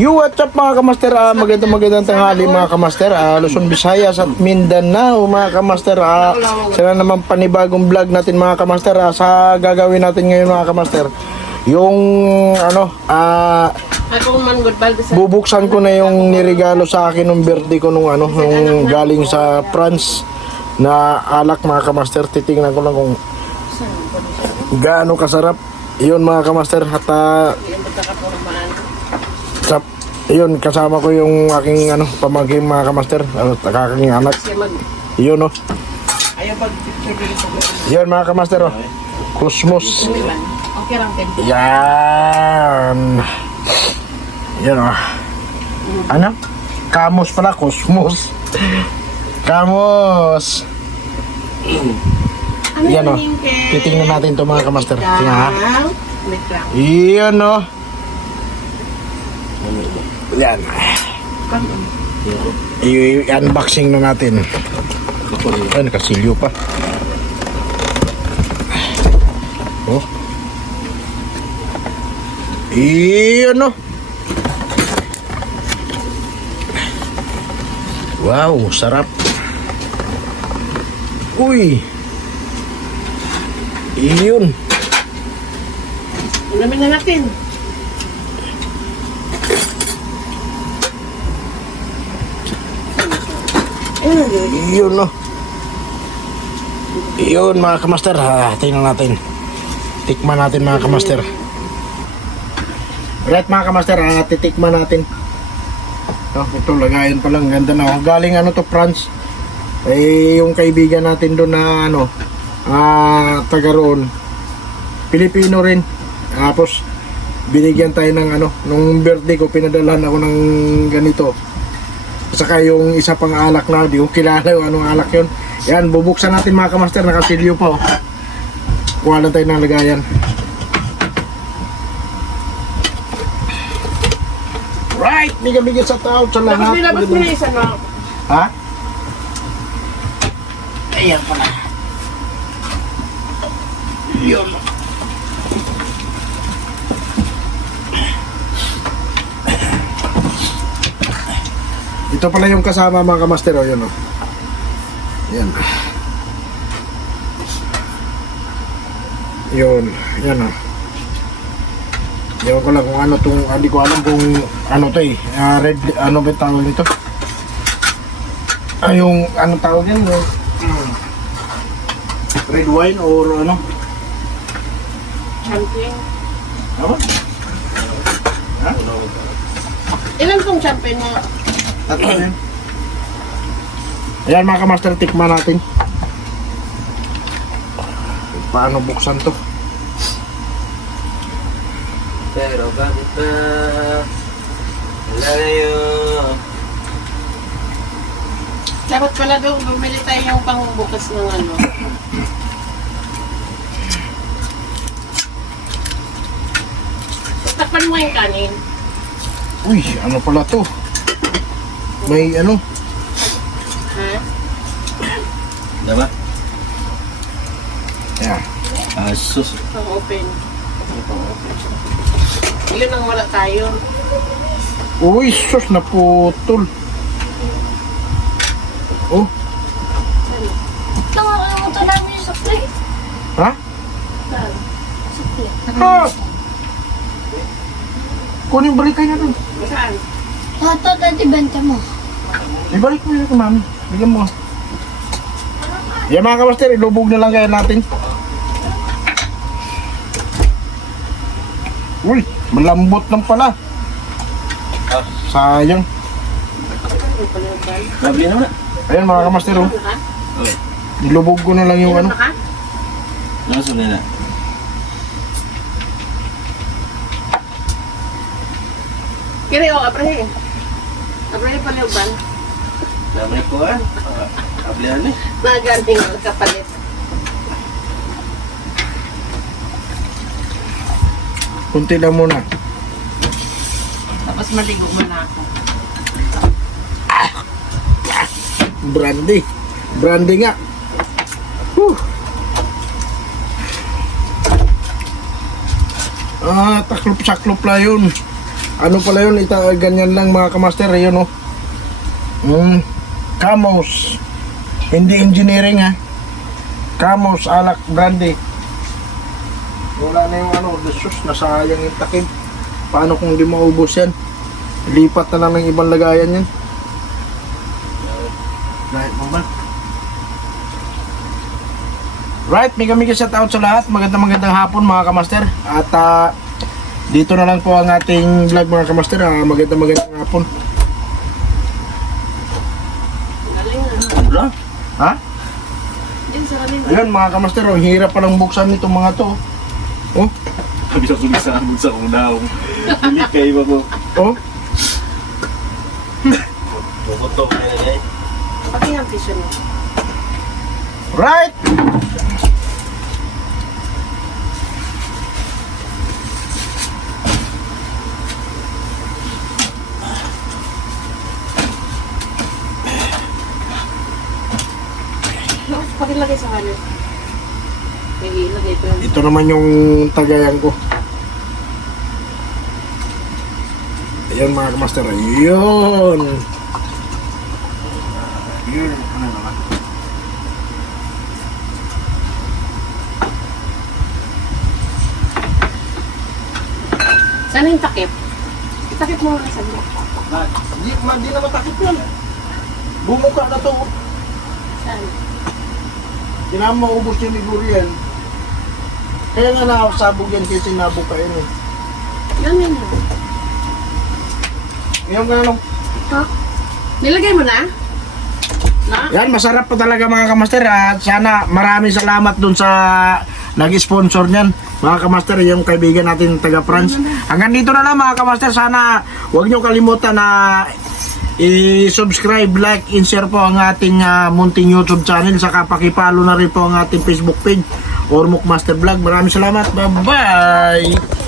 You what's up mga kamaster? Ah, magandang magandang tanghali mga kamaster. Ah, Luzon, Visayas at Mindanao mga kamaster. Ah, sila naman panibagong vlog natin mga kamaster. Ah, sa gagawin natin ngayon mga kamaster. Yung ano, ah, bubuksan ko na yung niregalo sa akin nung birthday ko nung ano, nung galing sa France na alak mga kamaster. Titingnan ko lang kung gaano kasarap. Yun mga kamaster. At ah, yung pagkakapormaan. sa, yun, kasama ko yung aking ano, pamangkin mga kamaster. Ano, aking anak. Yun oh. ko. Yun mga kamaster oh. Cosmos. Okay lang. Yan. Yan oh. Ano? Kamos pala, Cosmos. Kamos. Ano Yan oh. Titingnan natin to mga kamaster. Tingnan ha. Wait lang. Yan. I-unboxing na natin. Ay, nakasilyo pa. Oh. Iyon oh. Wow, sarap. Uy. Iyon. Ulamin na natin. Iyon no. Iyon mga kamaster. Ha, tingnan natin. Tikman natin mga kamaster. Right mga kamaster, ha, titikman natin. Oh, ito lagayan pa lang. Ganda na. Oh. Galing ano to France. Eh, yung kaibigan natin doon na ano, ah, taga roon. Pilipino rin. Tapos, binigyan tayo ng ano, nung birthday ko, pinadalahan ako ng ganito. Saka yung isa pang alak na, di ko kilala yung anong alak yun. Yan, bubuksan natin mga kamaster, nakasilyo pa oh. Kuha lang tayo ng lagayan. Right, bigyan-bigyan sa tao sa Tapos lahat. nilabas mo na isa na. Ha? Ayan pala. Yun. Ito pala yung kasama mga kamaster o yun o. Yan. Yun. Yan o. Ewan ko lang kung ano tong, hindi ko alam kung ano to eh. Ah, red, ano ba tawag nito? Ah, yung ano tawag yan? Yung, mm, red wine or ano? Champion. Ano? Ha? Ilan tong champion mo? Tatlo yan. Ayan mga kamaster, tikman natin. Paano buksan to? Pero bakit ba layo? Dapat pala doon, bumili tayo yung pangbukas ng ano. Takpan mo yung kanin. Uy, ano pala to? May ano? Ha? Diba? Ayan. Asus. Pang open. Yun ang wala tayo. Uy, sus, naputol. Oh, Nakakalimutan namin yung supply. ha? Ha? Kunin balik kayo na dun. Saan? Ito, dati benta mo. Ibalik mo yun kay mami. Bigyan mo. Yan mga kamaster, ilubog na lang kaya natin. Uy, malambot lang pala. Sayang. Nabili naman na. Ayan mga kamaster, oh. Ha? Ilubog ko na lang yung ano. Nasaan na? Kiri o, aprehe. Aprehe pala yung ban. Dami ko ah. Ablihan eh. Nagaling ang kapalit. Kunti lang muna. Tapos maligo mo na ako. Brandy. Brandy nga. Whew. Ah, taklop-saklop lang yun. ano pala yun, ita, ganyan lang mga kamaster, yun oh. Mm, Camos. Hindi engineering ha. Camos, alak, brandy. Wala na yung ano, desus, nasayang yung takip. Paano kung di maubos yan? Lipat na lang ng ibang lagayan yan. Mo ba? Right, mega mega shout out sa lahat. Magandang magandang hapon mga kamaster. At ah, dito na lang po ang ating vlog mga kamaster. Ah, magandang magandang hapon. Wala. Ha? Diyan sa kanila. Ayun mga kamaster, oh, hirap palang buksan nitong mga to. Oh, Sabi sa sulit sa amon sa unaw. Hindi kayo mo. oh. Na yan eh. Pati ang tissue. Right! Pati lagay sa kanin. May ilagay ko yan. Ito naman yung tagayan ko. Ayun mga kamaster, ayun. Ayun, ano naman. Sana yung takip? Itakip mo muna sa mo. Di, ma, di na matakip yan. Bumuka na to. Saan? Di na maubos yung liguro yan. Kaya nga nakasabog yan kasi nabuka yan eh. Yan yun yun. Yung ano, Ha? Nilagay mo na? Na? Yan, masarap po talaga mga kamaster. At sana maraming salamat dun sa nag-sponsor niyan. Mga kamaster, yung kaibigan natin taga France. Hanggang dito na lang mga kamaster. Sana huwag nyo kalimutan na i-subscribe, like, and share po ang ating ah, munting YouTube channel. Saka pakipalo na rin po ang ating Facebook page or Mukmaster Vlog. Maraming salamat. Bye-bye!